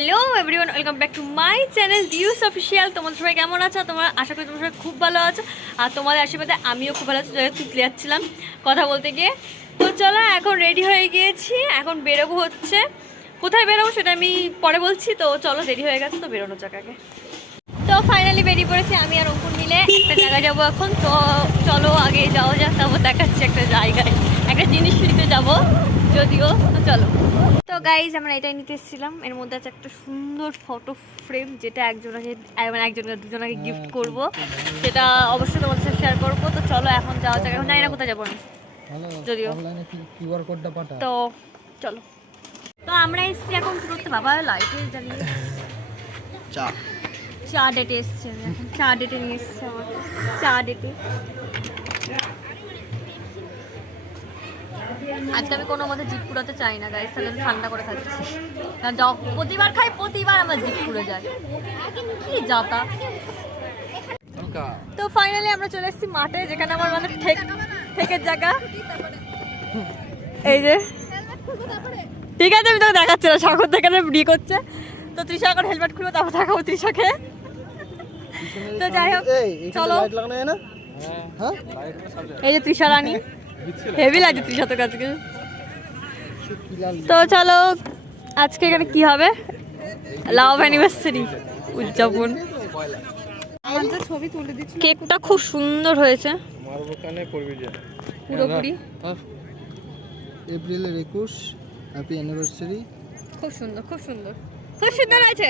Hello everyone, welcome back to my channel দিউস official. তোমাদের সবাই কেমন আছো? তোমরা আশা করি তোমরা সবাই খুব ভালো আছো, আর তোমাদের আশীর্বাদে আমিও খুব ভালো আছি। তুতলে যাচ্ছিলাম কথা বলতে গিয়ে। তো চলো, এখন রেডি হয়ে গিয়েছি, এখন বেরোবো হচ্ছে। কোথায় বেরোবো সেটা আমি পরে বলছি। তো চলো, দেরি হয়ে গেছে, তো বেরোনো যাক আগে। তো ফাইনালি বেরিয়ে পড়েছি আমি আর অঙ্কুর মিলে একটা জায়গায় যাবো এখন। তো চলো আগে যাওয়া যাক, তারপর দেখাচ্ছি একটা জায়গায়, একটা জিনিস কিনতে যাবো যদিও। তো চলো। তো গাইজ আমরা এটাই নিতে এসেছিলাম। এর মধ্যে আছে একটা সুন্দর ফটো ফ্রেম, যেটা একজনকে দুজনকে গিফট করব, সেটা অবশ্যই তোমাদের সাথে শেয়ার করবো। তো চলো এখন যাওয়া যাক। এখন জানি না কোথায় যাবো আমি যদিও। তো চলো। তো আমরা এসেছি এখন কি করতে? বাবা লাইটে জ্বালিয়ে চা ডেটে এসছে, এখন চা ডেটে নিয়ে এসছে আমাকে। চা ডেটে আজকে আমি কোনো মতে জিপ পুরাতে চাই না গাইস, তাহলে ঠান্ডা করে খাচ্ছি। কারণ প্রতিবার খাই, প্রতিবার আমার জিপ পুড়ে যায়, কি যাতা। তো ফাইনালি আমরা চলে এসেছি মাঠে, যেখানে আমার মানে ঠেকের জায়গা। এই যে ঠিক আছে, আমি তোকে দেখাচ্ছি না, সাগর দেখানে ব্রি করছে। তো তৃষা এখন হেলমেট খুলবো, তারপর দেখাবো তৃষাকে। তো যাই হোক চলো। এই যে তৃষা রানী, হেভি লাগছে তৃষা তো কাছকে। তো চলো, আজকে এখানে কি হবে? লাভ অ্যানিভার্সারি উদযাপন। কেকটা খুব সুন্দর হয়েছে পুরোপুরি। এপ্রিলের 21, হ্যাপি অ্যানিভার্সারি। খুব সুন্দর, খুব সুন্দর, খুব সুন্দর হয়েছে।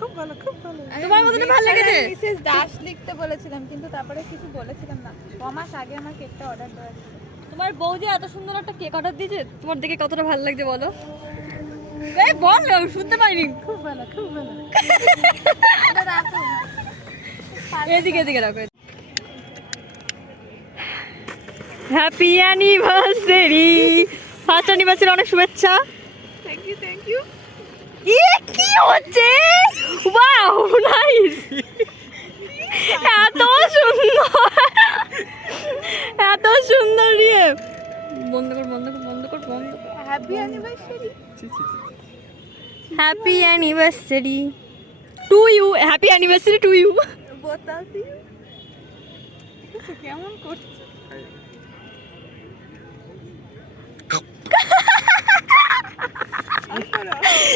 খুব ভালো, খুব ভালো। তোমার মতো ভালো লেগেছে? মিসেস দাস লিখতে বলেছিলাম, কিন্তু তারপরে কিছু বলেছিলাম না। 9 মাস আগে আমার কেকটা অর্ডার দেওয়া ছিল। তোমার বউ যে এত সুন্দর একটা কেক অর্ডার দিয়েছে, তোমার দেখে কতটা ভালো লাগছে বলো? এই বল, আমি শুনতে পাইনি। খুব ভালো, খুব ভালো। রাখো, এদিকে এদিকে রাখো। হ্যাপি অ্যানিভার্সারি, ফার্স্ট অ্যানিভার্সারি, অনেক শুভেচ্ছা। Thank you, thank you. কি হচ্ছে? Wow, nice. এত সুন্দর, এত সুন্দর। রে বন্ধ কর, বন্ধ কর, বন্ধ কর, বন্ধ কর। Happy anniversary. Happy anniversary to you, happy anniversary to you. বতাসি কেমন করছে?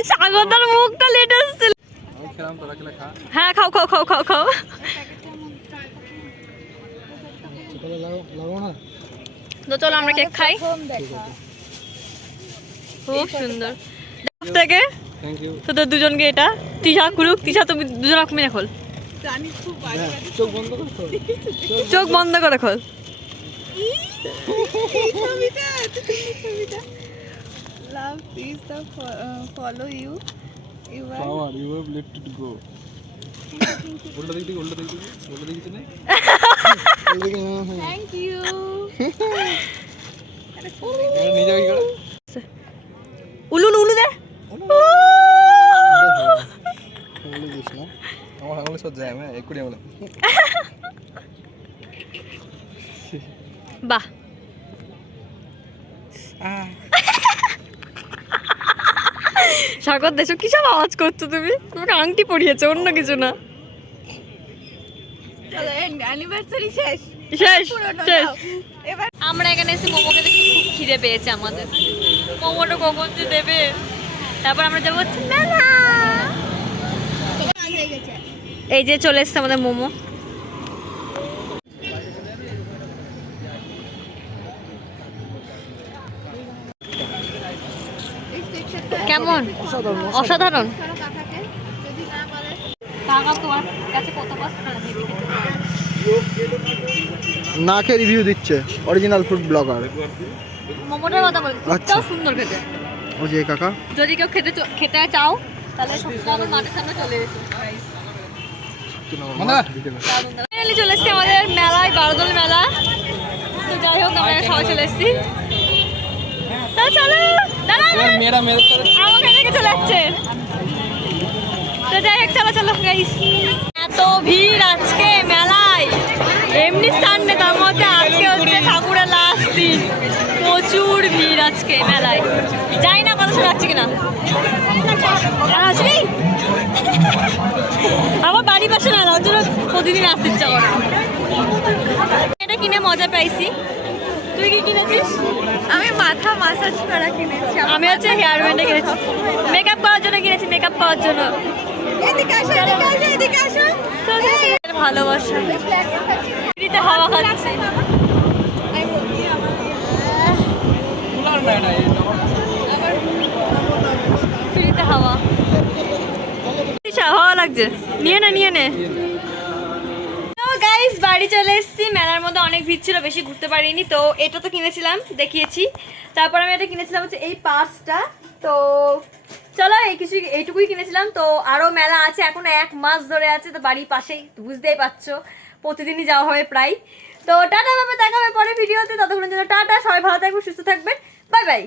স্বাগতার মুখটা লেটে এসেছিল। হ্যাঁ, খাও খাও খাও খাও খাও। তো চলো আমরা কেক খাই। খুব সুন্দর থেকে। তো তোর দুজনকে এটা তৃষা খুলুক। তৃষা তুমি দুজন মিলে খোল, চোখ বন্ধ করে খোল। Love, please follow you. You are Flower, you have let it go. উল্টো দিক থেকে, উল্টো দিক থেকে, উল্টো দিক থেকে। thank you. নিয়ে যাবে কি করে? উলু উলু দে। বলে দিস না, আমার আঙুলে সব যায়। আমি একুড়ি আঙুলে। বাহ, সাগর দেশো কি সব আওয়াজ করছো তুমি? তোমাকে আংটি পরিয়েছে, অন্য কিছু না। চলো, অ্যানিভার্সারি শেষ। শেষ শেষ। এবার আমরা এখানে এসে মোমো খেতে খুব খিদে পেয়েছে আমাদের। মোমোটা কখন যে দেবে? তারপর আমরা যাবো হচ্ছে মেলা। এই যে চলে এসছে আমাদের মোমো। কেমন? অসাধারণ। টাকা তোমার কাছে কত কষ্ট না খেয়ে রিভিউ দিচ্ছে অরিজিনাল ফুড ব্লগার। মোমোটার কথা বলি, আচ্ছা। খুব সুন্দর খেতে। ও যে কাকা, যদি কেউ খেতে চাও তাহলে সবসময় মাঠের সামনে চলে এসো। ফাইনালি চলে এসছি আমাদের মেলায়, বারোদল মেলা। তো যাই হোক, আমরা সবাই চলে এসছি। তো চলো, আমাকে দেখে চলে যাচ্ছে। তো যাই হোক, চলো চলো গাইস। এত ভিড় আজকে মেলায়, এমনি সানডে, তার মধ্যে আজকে হচ্ছে ঠাকুরের লাস্ট দিন। প্রচুর ভিড় আজকে মেলায়। জানি না কত সময় আসছে কিনা। আসবি? মজা পাইছি। তুই কি কিনেছিস? আমি মাথা মাসাজ করা কিনেছি। আমি হচ্ছে হেয়ার ব্যান্ডে কিনেছি, মেকআপ করার জন্য কিনেছি, মেকআপ করার জন্য। এদিকে আসো, এদিকে আসো, এদিকে আসো। ভালোবাসা ফ্রিতে হাওয়া খাচ্ছে। ফ্রিতে হাওয়া ভালো লাগছে, নিয়ে নে নিয়ে নে। তো গাইস বাড়ি চলে এসেছি, মেলার মধ্যে অনেক ভিড় ছিল, বেশি ঘুরতে পারিনি। তো এটা তো কিনেছিলাম, দেখিয়েছি। তারপর আমি এটা কিনেছিলাম হচ্ছে এই পার্সটা। তো চলো এইটুকুই কিনেছিলাম। তো আরো মেলা আছে, এখন 1 মাস ধরে আছে। তো বাড়ির পাশেই, বুঝতেই পারছো, প্রতিদিনই যাওয়া হবে প্রায়। তো টাটা, ভাবে দেখা হবে পরে ভিডিওতে। ততক্ষণের জন্য টাটা, সবাই ভালো থাকবেন, সুস্থ থাকবেন, বাই বাই।